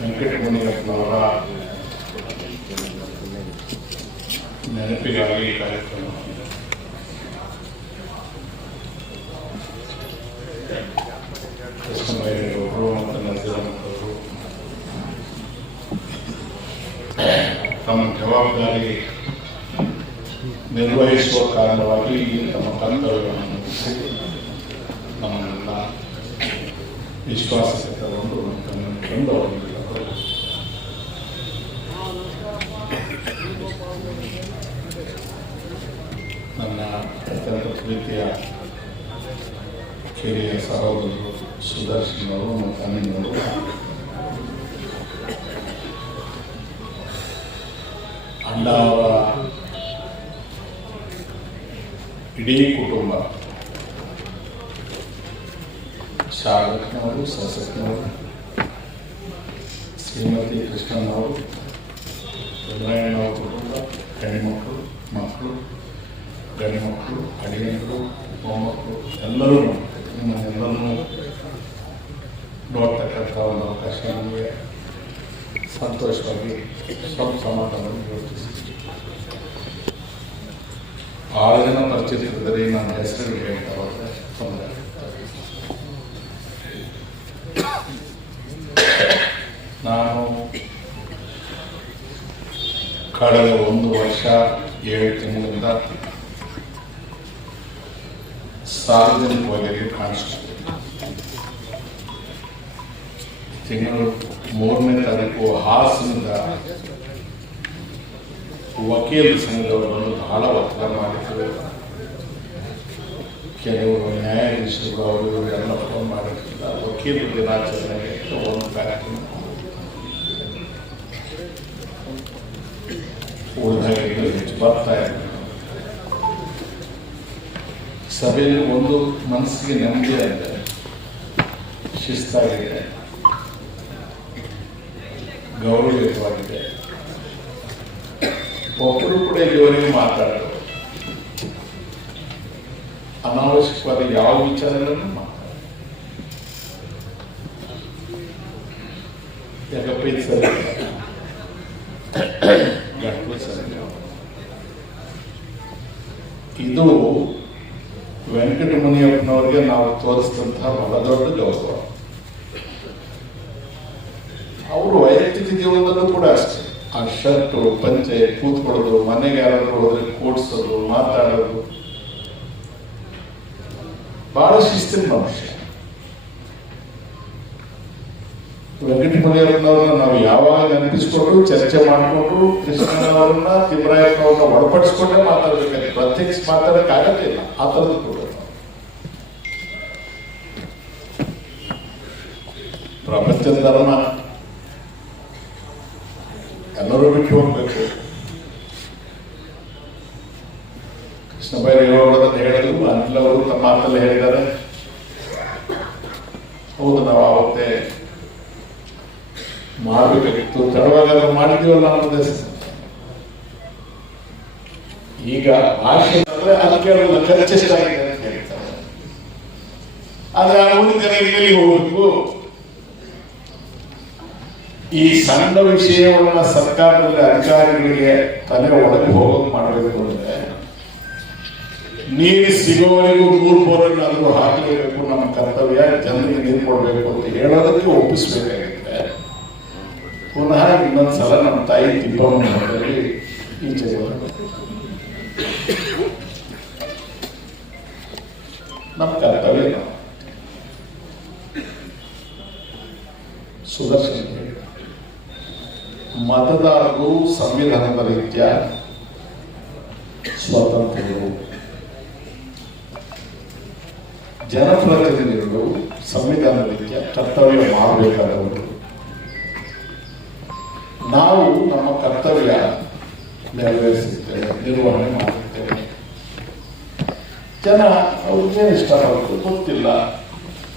ವೆಂಕಟಮುನಿಯಪ್ಪನವರ ನೆನಪಿಗಾಗಿ ಕಾರ್ಯಕ್ರಮ ಕೃಷ್ಣಮಯ್ಯವರು ಮತ್ತು ನರಸಿಂಹವರು ತಮ್ಮ ಜವಾಬ್ದಾರಿ ನಿರ್ವಹಿಸುವ ಕಾರಣವಾಗಿ ತಮ್ಮ ಕರ್ತವ್ಯವನ್ನು ಮುಗಿಸಿ ನಮ್ಮನ್ನೆಲ್ಲ ವಿಶ್ವಾಸಕ್ಕೆ ತಗೊಂಡು ತಂದು ಅವರಿಗೆ ನನ್ನ ಅತ್ಯಂತ ಪ್ರೀತಿಯ ಕಿರಿಯ ಸಹೋದರರು ಸುದರ್ಶನ್ ಅವರು ಮತ್ತು ಅನಿಲ್ವರು, ಅಣ್ಣ ಅವರ ಇಡೀ ಕುಟುಂಬ, ಶಾರದಕ್ಕನವರು, ಸರಸ್ವತಿನವರು, ಶ್ರೀಮತಿ ಕೃಷ್ಣನವರು, ರುದ್ರಾಯಣ್ಣವರ ಕುಟುಂಬ, ಹೆಣ್ಮಕ್ಳು, ಮಕ್ಕಳು, ಗಂಡು ಮಕ್ಕಳು, ಅಡಿಗೆಗಳು, ಮೊಮ್ಮಕ್ಕಳು ಎಲ್ಲರೂ ನಿಮ್ಮನ್ನೆಲ್ಲರನ್ನೂ ನೋಡ್ತಕ್ಕಂಥ ಒಂದು ಅವಕಾಶ ನಮಗೆ ಸಂತೋಷವಾಗಿ ಸ್ವಲ್ಪ ಸಮಾಧಾನವನ್ನು ಯೋಚಿಸಿ 6 ಜನ ಪರಿಚಯಿಸಿದರೆ ನನ್ನ ಹೆಸರು ಹೇಳ್ತಾ ಹೋದರೆ ತೊಂದರೆ. ನಾನು ಕಳೆದ 1 ವರ್ಷ 7 ತಿಂಗಳಿಂದ ಸಾರ್ವಜನಿಕವಾಗಿ ಕಾಣಿಸ್ತೀನಿ. ತಿಂಗಳು 3ನೇ ತಾರೀಕು ಹಾಸನದ ವಕೀಲ ಸಂಘದವರು ಬಂದು ಬಹಳ ಒತ್ತಡ ಮಾಡಿದ್ರು. ಕೆಲವರು ನ್ಯಾಯಾಧೀಶರು ಅವರು ಎಲ್ಲ ಫೋನ್ ಮಾಡಿರ್ತಿಲ್ಲ. ವಕೀಲರ ದಿನಾಚರಣೆಗೆ ಒಂದು ಕಾರ್ಯಕ್ರಮ ಉಳಿದಾಗಿದ್ದು ಹೆಚ್ಚು ಬರ್ತಾ ಇದೆ. ಸಭೆಯಲ್ಲಿ ಒಂದು ಮನಸ್ಸಿಗೆ ನೆಮ್ಮದಿ ಇದೆ, ಶಿಸ್ತಾಗಿದೆ, ಗೌರವಯುತವಾಗಿದೆ. ಒಬ್ಬರು ಕೂಡ ಇಲ್ಲಿವರೆಗೆ ಮಾತಾಡೋದು ಅನಾವಶ್ಯಕವಾದ ಯಾವ ವಿಚಾರಗಳನ್ನು ಮಾತಾಡ ಯಾಕಪ್ಪ ಇದು ಸರಿ ಗಂಟಲು ಸರಿ. ಇದು ವೆಂಕಟಮುನಿಯಪ್ಪನವರಿಗೆ ನಾವು ತೋರಿಸಿದಂತಹ ಬಹಳ ದೊಡ್ಡ ಗೌರವ. ಅವರು ವೈಯಕ್ತಿಕ ಜೀವನದಲ್ಲೂ ಕೂಡ ಅಷ್ಟೇ. ಆ ಶರ್ಟು ಪಂಚೆ ಕೂತ್ಕೊಳ್ಳೋದು, ಮನೆಗೆ ಯಾರಾದ್ರೂ ಹೋದ್ರೆ ಕೂಡ್ಸೋದು, ಮಾತಾಡೋದು, ಬಹಳ ಶಿಸ್ತಿನ ಮನುಷ್ಯ. ವೆಂಕಟಮುನಿಯಪ್ಪನವ್ರನ್ನ ನಾವು ಯಾವಾಗ ನೆನಪಿಸ್ಕೊಂಡು ಚರ್ಚೆ ಮಾಡಿಕೊಂಡು ಕೃಷ್ಣನವರನ್ನ ತಿಮ್ಮರಾಯಪ್ಪನವ್ರನ್ನ ಒಳಪಡಿಸ್ಕೊಂಡೇ ಮಾತಾಡ್ಬೇಕಾದ್ರೆ ಪ್ರತ್ಯೇಕಿಸಿ ಮಾತಾಡಕ್ ಆಗತ್ತಿಲ್ಲ. ಆ ಥರದ್ದು ಕೂಡ ಪ್ರಪಂಚದ ಧರ್ಮ ಎಲ್ಲರೂ ಬಿಟ್ಟು ಹೋಗ್ಬೇಕು. ಕೃಷ್ಣ ಬೈರೇಗೌಡರನ್ನು ಹೇಳಿದ್ರು, ಅನಿಲವರು ತಮ್ಮ ಮಾತಲ್ಲಿ ಹೇಳಿದ್ದಾರೆ. ಹೌದು, ನಾವು ಆವತ್ತೇ ಮಾಡಬೇಕಾಗಿತ್ತು, ತಡವಾಗೆಲ್ಲ ಮಾಡಿದೀವಲ್ಲ ಅನ್ನೋದೇ. ಈಗ ಭಾಷೆ ಅಂದ್ರೆ ಅದಕ್ಕೆ ಖರ್ಚೆಷ್ಟಾಗಿದೆ ಅಂತ ಹೇಳ್ತಾರೆ. ಆದ್ರೆ ಆ ಊರಿನ ಜನರಿಗೆ ಹೋಗ್ಬೇಕು. ಈ ಸಣ್ಣ ವಿಷಯವನ್ನ ಸರ್ಕಾರದಲ್ಲಿ ಅಧಿಕಾರಿಗಳಿಗೆ ತಲೆ ಒಳಗೆ ಹೋಗೋದು ಮಾಡಬೇಕು ಅಂದ್ರೆ ನೀರು ಸಿಗೋವರೆಗೂ 100 ಬೋರ್ವೆಲ್ ಆದರೂ ಹಾಕಲೇಬೇಕು, ನಮ್ಮ ಕರ್ತವ್ಯ, ಜನರಿಗೆ ನೀರು ಕೊಡಬೇಕು ಅಂತ ಹೇಳೋದಕ್ಕೆ ಒಪ್ಪಿಸ್ಬೇಕಾಗುತ್ತೆ. ಪುನಃ ಇನ್ನೊಂದ್ಸಲ ನಮ್ಮ ತಾಯಿ ತಿಪ್ಪಮ್ಮನಲ್ಲಿ ಈಚೆ ನಮ್ಮ ಕರ್ತವ್ಯ. ಸುದರ್ಶನ ಮತದಾರರು ಸಂವಿಧಾನದ ರೀತ್ಯ ಸ್ವತಂತ್ರರು, ಜನಪ್ರತಿನಿಧಿಗಳು ಸಂವಿಧಾನದ ರೀತ್ಯ ಕರ್ತವ್ಯ ಮಾಡಬೇಕಾದವರು. ನಾವು ನಮ್ಮ ಕರ್ತವ್ಯ ನೆರವೇರಿಸುತ್ತೇವೆ, ನಿರ್ವಹಣೆ ಮಾಡುತ್ತೇವೆ. ಜನ ಅವ್ರಿಗೆ ಇಷ್ಟಪಟ್ಟು ಗೊತ್ತಿಲ್ಲ,